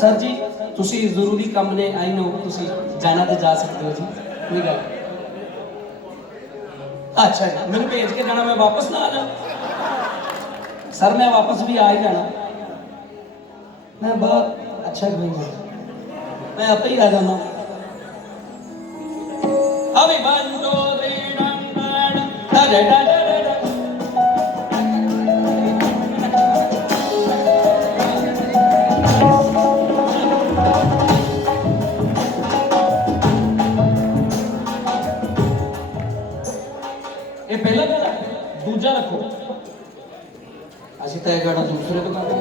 Sir जी तुसी जरूरी काम ने आई नो तुसी जाना तो जा सकते हो जी कोई गल अच्छा जी मैंने भेज के जाना मैं वापस ना आ जाऊं सर मैं वापस भी आ ही जाना मैं बहुत अच्छा भाई मैं आप ही आ जाना अभी बंदो रे डंडन ये पहला गाना दूजा रखो ਅਸੀਂ ਤਾਂ ਇਹ ਗਾਣਾ ਦੂਸਰੇ ਤੋਂ ਗਾਣਾ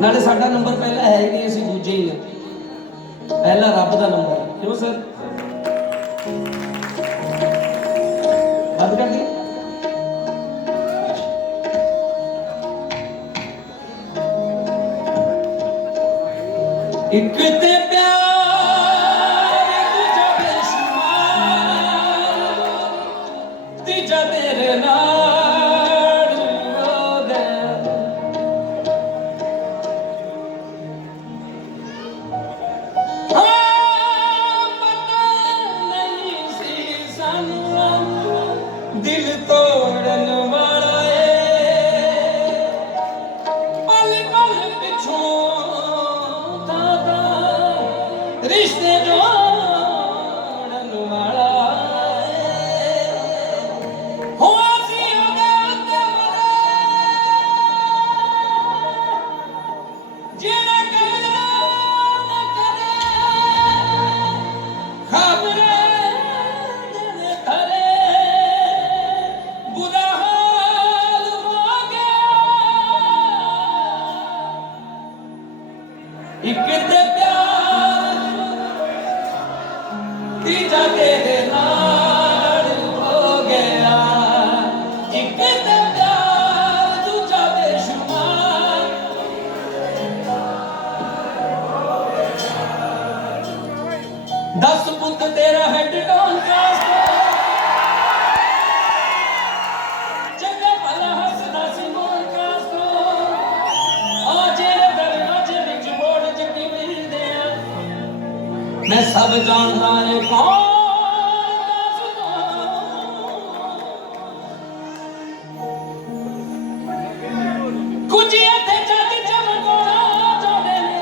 ਨਾਲੇ ਸਾਡਾ ਨੰਬਰ ਪਹਿਲਾ ਹੈ ਹੀ ਨਹੀਂ ਅਸੀਂ ਦੂਜੇ ਹੀ ਆ ਪਹਿਲਾ ਰੱਬ ਦਾ ਨੰਬਰ ਹੈ ਕਿਉਂ ਸਰ ਬੰਦ ਕਰ ਦੀ ਇੱਕ ਤੇ दिल तोड़न वाला पल पल पिछों दादा रिश्ते जोड़न वाला हुआ सी जेड़ा करना न करे खबरें एक ते प्यार तीजा तेरे नाल हो गया एक ते प्यार दूजा बेशुमार 10 पुत तेरा हेड डॉन कास्ट जगह भला हसदा सी मोन कास्ट आज मैं सब जानता है कौन कुछ इत्थे जग चमकाना चाहते ने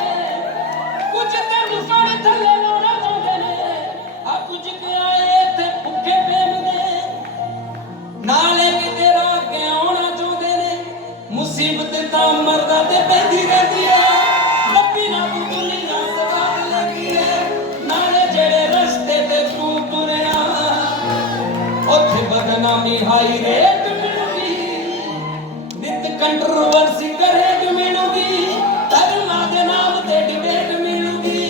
कुछ तेन फड़ थले लाना चाहते ने आ कुछ के आए इत्थे भुखे पेमदे नाले कि तेरा अगे आना चाहते ने मुसीबत तां मरदा ते पैंदी रहंदी है लब्बी ना तू दुनिया सदा लगी है बदनामी हाई रेट मिलूगी नित कंट्रोवर्सी करेट मिलूगी धर्मा के नाम ते डिबेट मिलूगी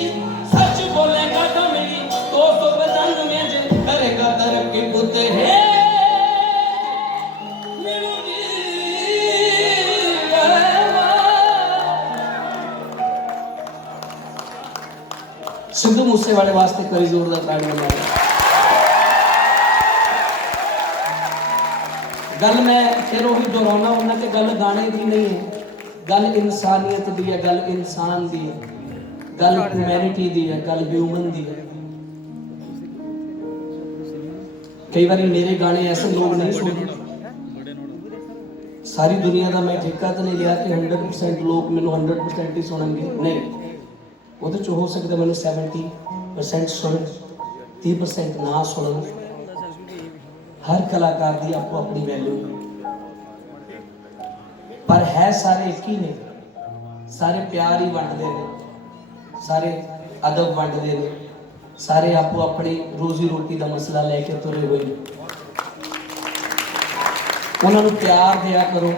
सच बोलेगा तो मिली 295 जे करेगा तरक्की पुत है मिलूगी सिद्धू मूसेवाले वास्ते करी जोरदार ताड़ी बजा गल मैं फिर वही दोहराना होना कि गल गाने की नहीं है गल इंसानियत की है गल इंसान की है गल ह्यूमैनिटी की है गल ह्यूमन की है कई बार मेरे गाने ऐसे लोग नहीं सुनते सारी दुनिया का मैं ठेका तो नहीं लिया कि 100% लोग मैंने 100% ही सुनेंगे नहीं वो तो हो सकता मैंने 70% सुन 30% ना सुन हर कलाकार की आपको अपनी वैल्यू पर है सारे एक ही ने सारे प्यार ही वंडते हैं सारे अदब वंडते हैं सारे आपको अपनी रोजी रोटी का मसला लेके तुरे हुए उन्होंने प्यार दिया करो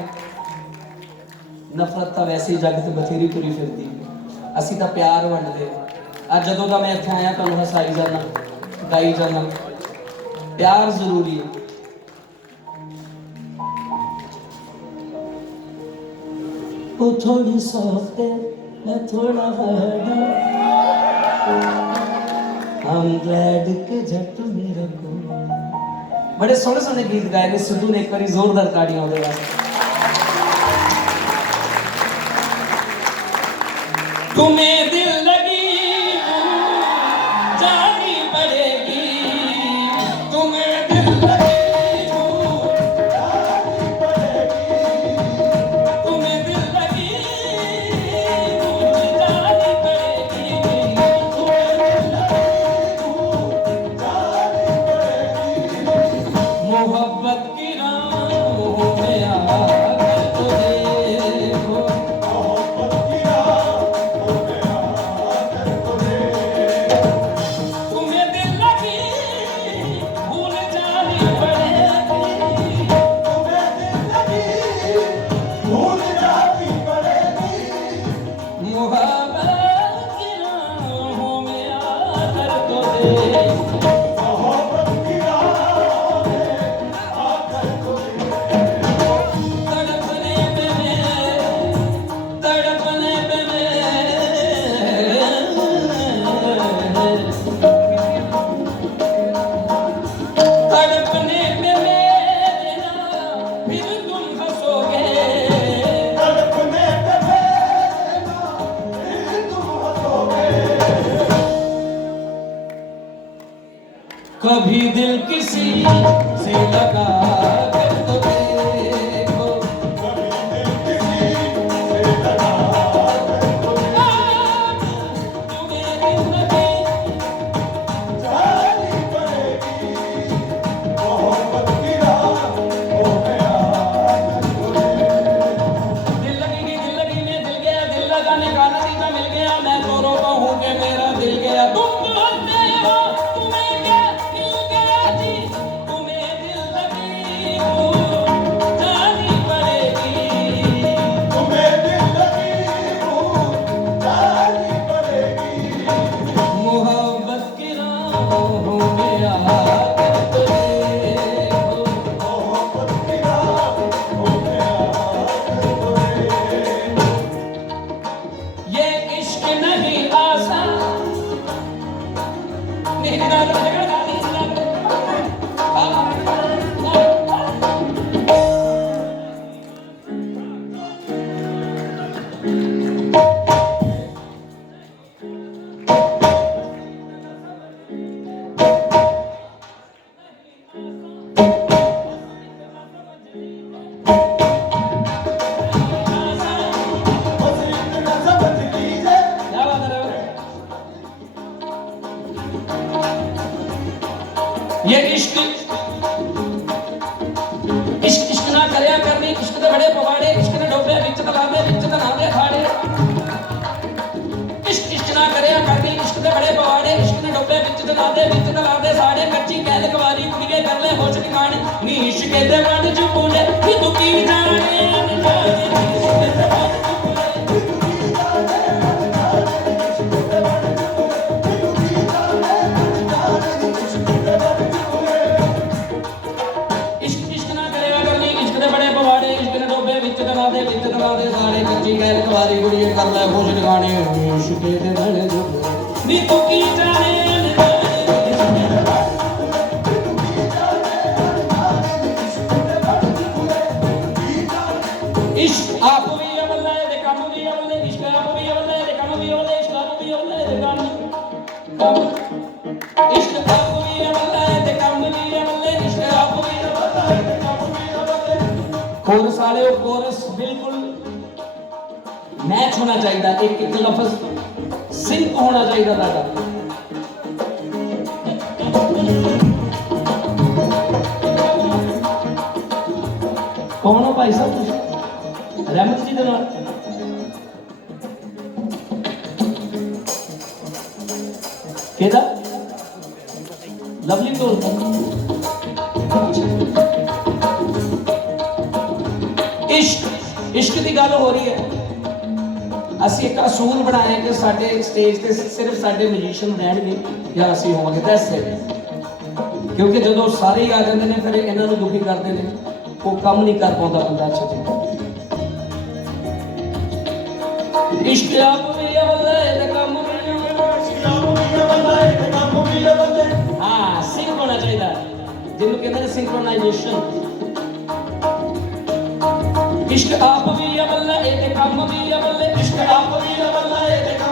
नफरत तो वैसे ही जग तो बथेरी तुरी फिरती असी तो प्यार वंडते अज जदों का मैं इत्थे आया तुहानूं हसाई जाना गाई जाना प्यार जरूरी है वो थोड़ी सॉफ्ट है मैं थोड़ा हार्ड I'm glad के जट मेरे को बड़े सोहने सोहने गीत गाए ने सिद्धू ने एक बारी जोरदार ताड़ियां उहदे वास्ते तुम्हें दिल लगी जानी पड़ेगी, तुम्हें दिल लगी जानी पड़ेगी, तुम्हें दिल लगी जानी पड़ेगी, तुम्हें दिल लगी जानी पड़ेगी। मोहब्बत की राहों में आकर तो देखो, तुम्हें दिल लगी भूल जानी पड़ेगी, तुम्हें दिल लगी भूल जानी पड़ेगी। मोहब्बत की राहों में आकर तो देखो, मोहब्बत की राहों में आकर तो देखो। तड़पने पे मैं, तड़पने पे मैं, तड़पने पे मेरे ना फिर तुम हंसोगे, तड़पने पे मेरे ना फिर तुम हंसोगे। कभी दिल किसी से लगा कर तो देखो, कभी दिल किसी से लगा कर तो देखो। तुम्हें दिल लगी जानी पड़ेगी, मोहब्बत की राहों में आकर तो देखो। दिल लगेगी, दिल लगी में दिल गया, दिल लगाने का नतीजा मिल गया। मैं तो रोता हूँ कि मेरा दिल गया। तुम बोलते हो तुम्हें क्या मिल गया जी, तुम्हें दिल लगी जानी पड़ेगी, तुम्हें दिल लगी जानी पड़ेगी। मोहब्बत की राहों में आकर तो देखो, मोहब्बत की राहों में आकर तो देखो। ये इश्क नहीं आसान, मेरी रात झगड़ा गाली क्या बात है रे? ये इश्क इश्क इश्क ना करया करनी, इश्क दे बड़े पवाड़े, इश्क ने डोबे विच तलावे विच तलावे खाड़े। इश्क इश्क ना करया करनी, इश्क दे बड़े पवाड़े, इश्क ने डोबे विच तलावे साड़े। कच्ची कैल कवारी कुड़िए कर ले होश ठिकाने, नी इश्क दे बड़ च पूले कि तू की जाने अनजाने, इश्क दे बड़ च पूले कि तू की जाने अनजाने, इश्क दे बड़ च पूले कि तू की जाने अनजाने, इश्क दे बड़ च पूले। इश्क इश्क ना करया करनी, इश्क दे बड़े पवाड़े, इश्क ने डोबे विच तलावे साड़े। कच्ची कैल कवारी कुड़िए कर ले होश ठिकाने, इश्क दे बड़ च पूले नी तू की जाने अनजाने, इश्क दे बड़ च पूले कि तू की जाने अनजाने, इश्क दे बड़ च पूले कि तू की जाने। इश्क आप भी अवले दे काम भी अवले, इश्क आप भी अवले दे काम भी अवले, इश्क आप भी अवले दे काम, इश्क आप भी अवले दे काम भी अवले, इश्क आप भी अवले दे काम भी अवले। कोरस वाले हो, कोरस बिल्कुल मैच होना चाहिए, एक एक लफ्ज सिंक होना चाहिए दादा। कौन हो भाई साहब तुम? रहमत जी दे नाल केदा लवली तो इश्क इश्क की गल हो रही है। ਅਸੀਂ ਇੱਕ ਅਸੂਲ ਬਣਾਇਆ ਕਿ ਸਾਡੇ ਸਟੇਜ ਤੇ ਸਿਰਫ ਸਾਡੇ ਮਿਊਜ਼ੀਸ਼ੀਅਨ ਰਹਿਣਗੇ ਜਾਂ ਅਸੀਂ ਹੋਵਾਂਗੇ, ਦੈਟਸ ਇਟ। ਕਿਉਂਕਿ ਜਦੋਂ ਸਾਰੇ ਹੀ ਆ ਜਾਂਦੇ ਨੇ ਫਿਰ ਇਹਨਾਂ ਨੂੰ ਦੁਖੀ ਕਰਦੇ ਨੇ, ਉਹ ਕੰਮ ਨਹੀਂ ਕਰ ਪਾਉਂਦਾ ਬੰਦਾ ਅੱਛਾ ਤਰੀਕੇ। ਇਸ਼ਕ ਆਪ ਵੀ ਅਵਲੇ ਤੇ ਕੰਮ ਵੀ ਅਵਲੇ। ਹਾਂ, ਸਿੰਕ ਹੋਣਾ ਚਾਹੀਦਾ, ਜਿਹਨੂੰ ਕਹਿੰਦੇ ਨੇ ਸਿੰਕਰੋਨਾਈਜੇਸ਼ਨ। इश्क आप भी अवले ते काम भी अवले, इश्क आप भी अवले ते काम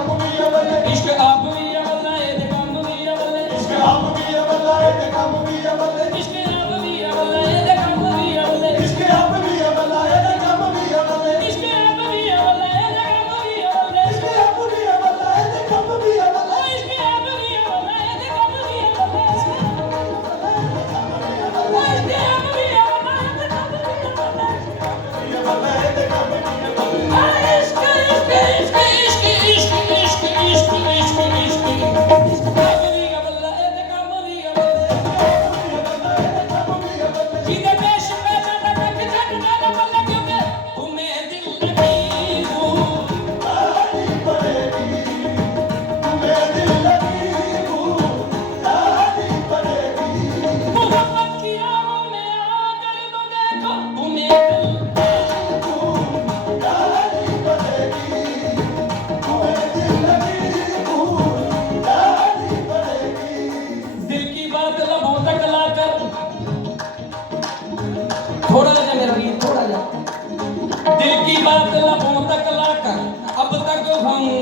हम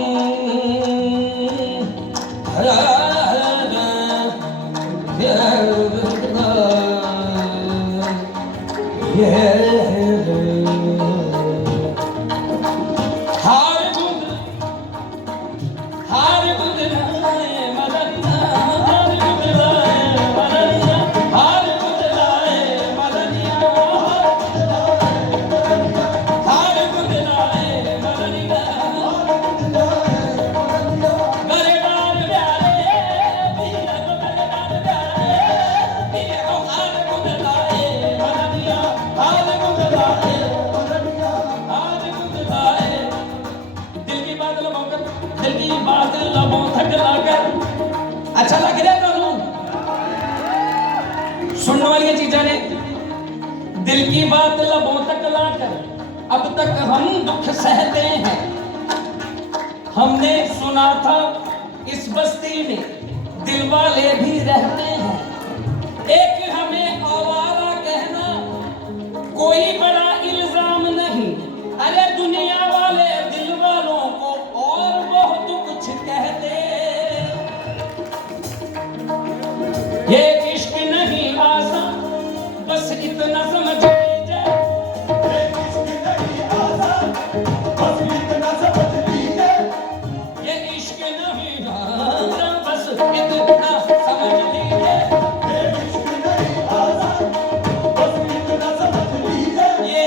अच्छा लग रहा तुहानू सुनने वाली चीजा ने दिल की बात लबों तक लाकर अब तक हम दुख सहते हैं हमने सुना था इस बस्ती में दिल वाले भी रहते हैं एक हमें आवारा कहना कोई बड़ा इल्जाम नहीं अरे दुनिया वाले दिल वालों को और बहुत कुछ कहते ये इश्क नहीं आसान बस इतना समझ लीजिए ये इश्क नहीं आसान बस इतना समझ लीजिए ये इश्क नहीं आसान बस इतना समझ लीजिए ये इश्क नहीं आसान बस इतना समझ लीजिए ये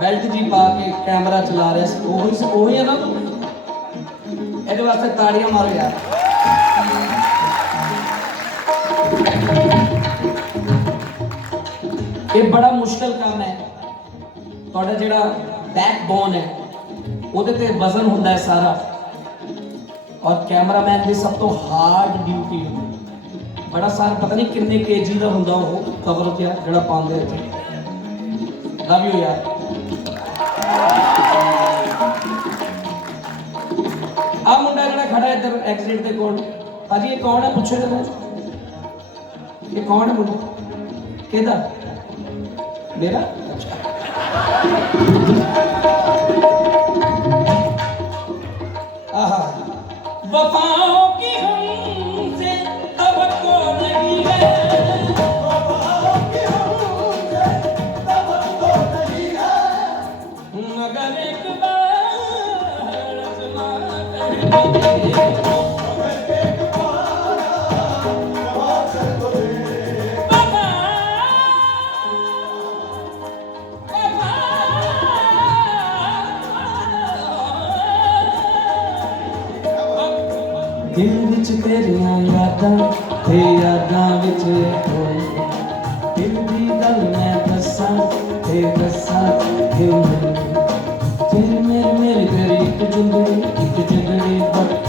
बेल्ट जी पा के कैमरा चला रहा है ना ये वास्ते ताड़ियां मारो यार ये बड़ा मुश्किल काम है थोड़ा जेड़ा बैकबोन है ਉਹਦੇ ਤੇ वजन ਹੁੰਦਾ है सारा और कैमरामैन की सब तो हार्ड ड्यूटी बड़ा सारा पता नहीं कितने केजी का ਹੁੰਦਾ ਉਹ कवर ਜਿਹੜਾ ਪਾਉਂਦੇ ਇੱਥੇ लव यू यार आ मुंडा जरा खड़ा है इधर एग्जिट के कोल भाजी ये कौन है पूछो तो ये कौन है मुंडा केदा मेरा अच्छा आहा वफाओं की हमसे तवक्को नहीं है वफाओं की हमसे तवक्को नहीं है मगर एक बार आज़मा कर दिल विच तेरियां यादां ते यादां विच दिल दी गल मैं दस्सां ते दस्सां दिल मेरी तेरी एक जुंदड़ी बट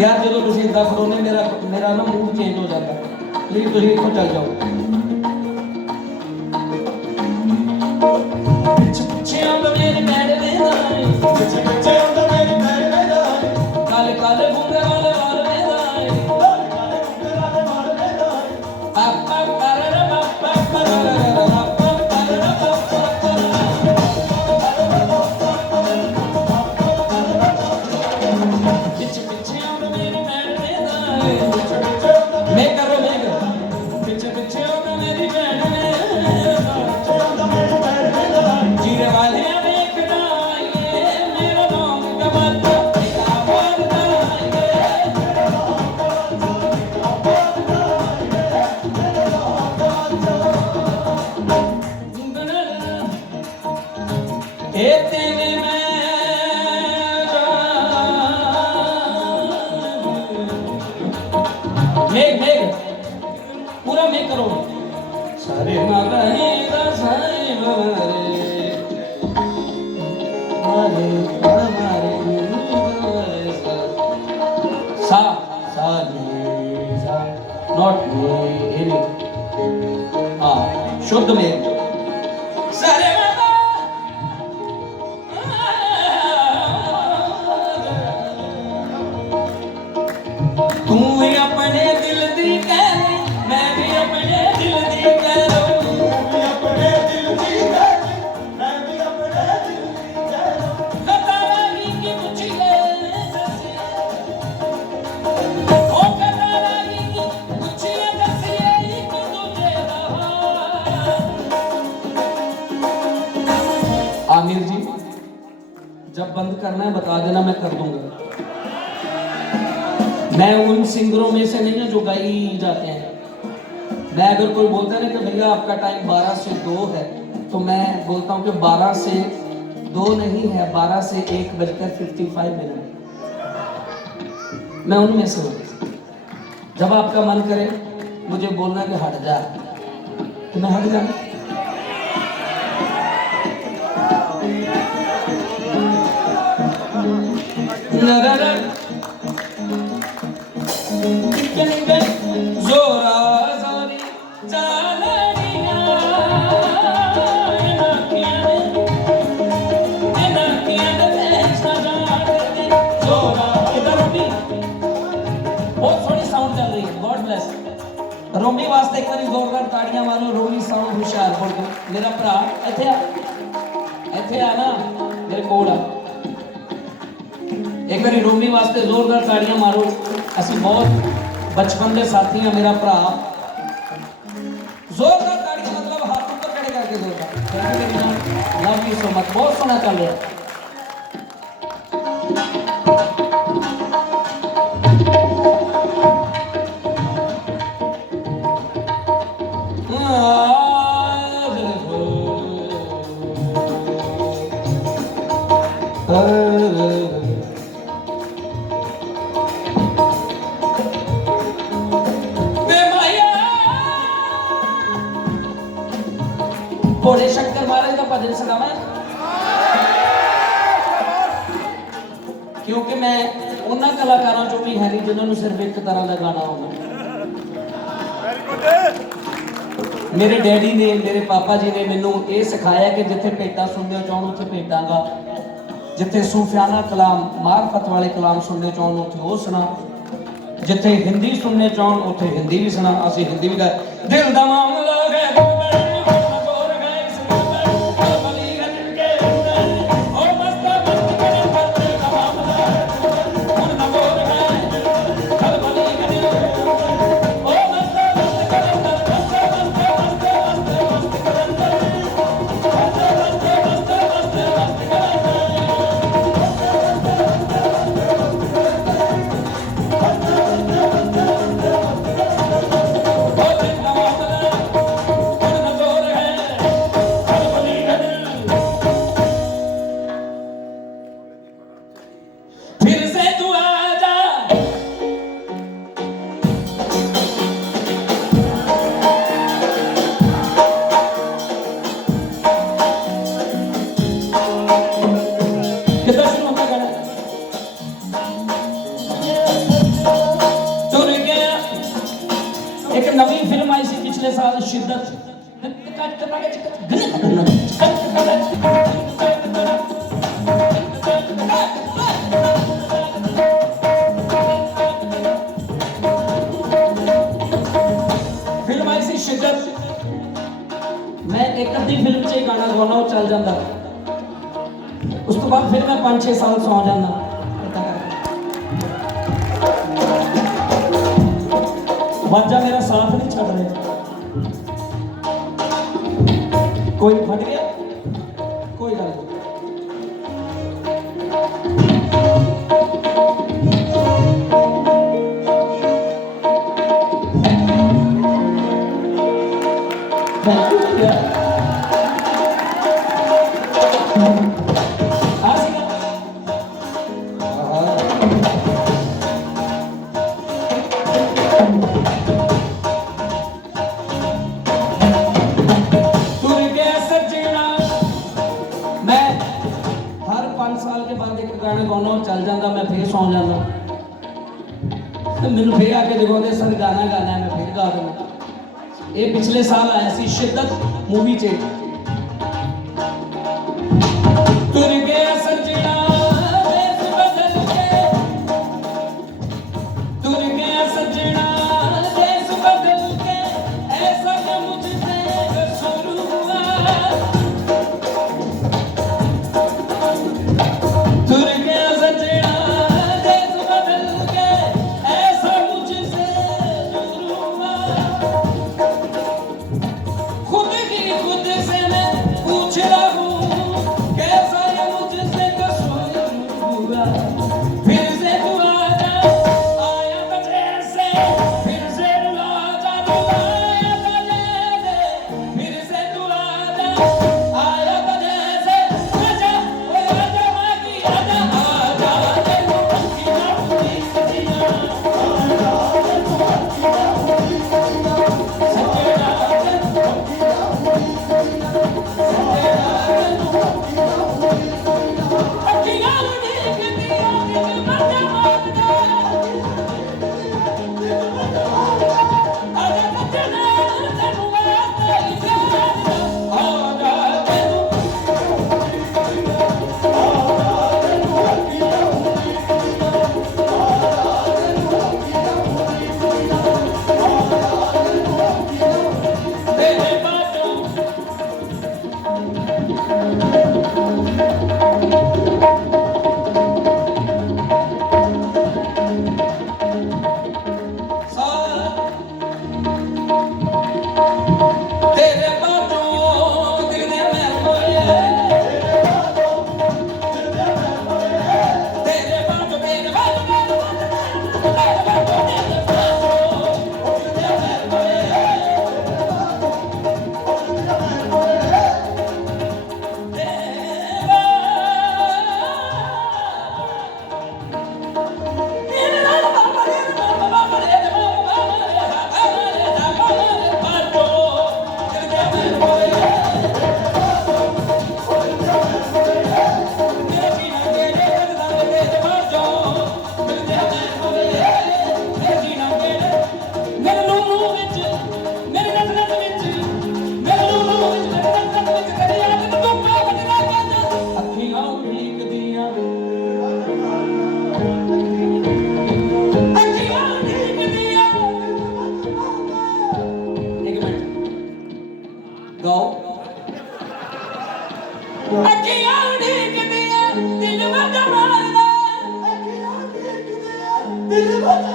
यार जो तुम इदा खड़ोने मेरा मेरा ना मूड चेंज हो जाता है, प्लीज तुम इतों चल जाओ। पिछे आंदा मेरी मैड वेंदा है, पिछे आंदा मेरी मैड वेंदा है, काले काले घुंघर वाले वाल वेंदा है, काले काले घुंघर वाले वाल वेंदा है, पापा पररा पापा पररा पापा पररा पापा पिछे पिछे आंदा मेरी मैड वेंदा है, मैं करो पिछे पिछे आंदा मेरी मैड जीरे वाले देखना ये मेरा नाम कमाता पूरा मैं करो सारे मारे सारे सा सा नॉट शुद्ध में सारे तू ही अपने दिल दी कह ले, मैं भी अपने दिल दी कह लूं, तू भी अपने दिल दी कह ले, मैं भी अपने दिल दी कह लूं, कताराही की मुझे दसी ओ कताराही की मुझे दसी एक दूजे दा। आमिर जी जब बंद करना है बता देना, मैं कर दूंगा। मैं उन सिंगरों में से नहीं हूं जो गाई जाते हैं। मैं अगर कोई बोलता है ना कि भैया आपका टाइम 12 से 2 है, तो मैं बोलता हूं कि 12 से 2 नहीं है, 12 से 1:55। मैं उनमें से हूं। जब आपका मन करे मुझे बोलना कि हट जा, तो मैं हट जाऊं। जोरा जोरी चालड़िया जोरा इधर रोमी बहुत थोड़ी साउंड चल रही है। गॉड ब्लेस रोमी वास्ते एक बार जोरदार ताड़ियां मारो। रोमी साउंड हुशियारपुर को मेरा भरा इथे आ ना मेरे कोल आ। एक बार रोमी वास्ते जोरदार ताड़ियां मारो। असि बहुत बचपन के साथी हैं मेरा भरा। जोरदार ताड़ियां मतलब हाथ ऊपर खड़े करके जोरदार। Love you so much. बहुत सोना चल रहा है। भोले शंकर महाराज का भजन सुनावा क्योंकि मैं उन्होंने कलाकारों चो भी है नहीं जिन्होंने सिर्फ एक तरह का गाना होगा। मेरे डैडी ने मेरे पापा जी ने मैनू ये सिखाया कि जिथे भेटा सुनने चाहो उत्थे भेटांगा, जिथे सूफियाना कलाम मार्फत वाले कलाम सुनने चाहो उत्थे वो सुना, जिथे हिंदी सुनने चाहो उत्थे हिंदी भी सुना। असी हिंदी भी गाए। दिल दा मामला है पिछले साल शिद्दत फिल्म आई सी शिद्दत। मैं एक अद्धी फिल्म च गाना गाना चल जाता, उस तो बाद फिर मैं 5-6 साल सौ जाना। वाजा मेरा साथ नहीं छड़ रहे। कोई फट गया, कोई गल नहीं। गाना गाना चल जाता, मैं फिर सौ जाता। मैनू फिर आके जगाते सर गाना गाना है, मैं फिर गा देना। ये पिछले साल आया सी शिद्दत मूवी च। तुर गया सजना देश बदल के, तुर गया सजना देश बदल के, ऐसा क्या मुझसे शुरू हुआ। तुर गया सजना देश बदल के, ऐसा मुझसे शुरू हुआ। खुद ही खुद से मैं पूछ रहा हूँ, कैसा ये मुझसे कसूर हुआ। फिर से तू आजा, आया था जैसे, फिर से रुला जा, रुलाया था जैसे। फिर से तू आजा, आया था जैसे, आजा ओए आजा माँ की आजा, आजा तेनू अखियाँ पूरी सजिया, आजा तेनू अखियाँ पूरी सजिया, सजना तेनू अखियाँ पूरी सजिया, सजना तेनू अखियाँ पूरी सजिया। अखियाँ उड़ीक दिया दिल मचा मारदा, आजा सजना तेनू वास्ते लिखा, आजा तेनू तेरे बातों तेरे बातों दिल ने मैं खोया, तेरे बातों तेरे बातों तेरे बातों तेरे बातों दिल ने मैं खोया। अखियां उड़ीकदियां अखियां उड़ीकदियां। एक मिनट गाओ। अखियां उड़ीकदियां दिल मचा मारदा, अखियां उड़ीकदियां दिल मचा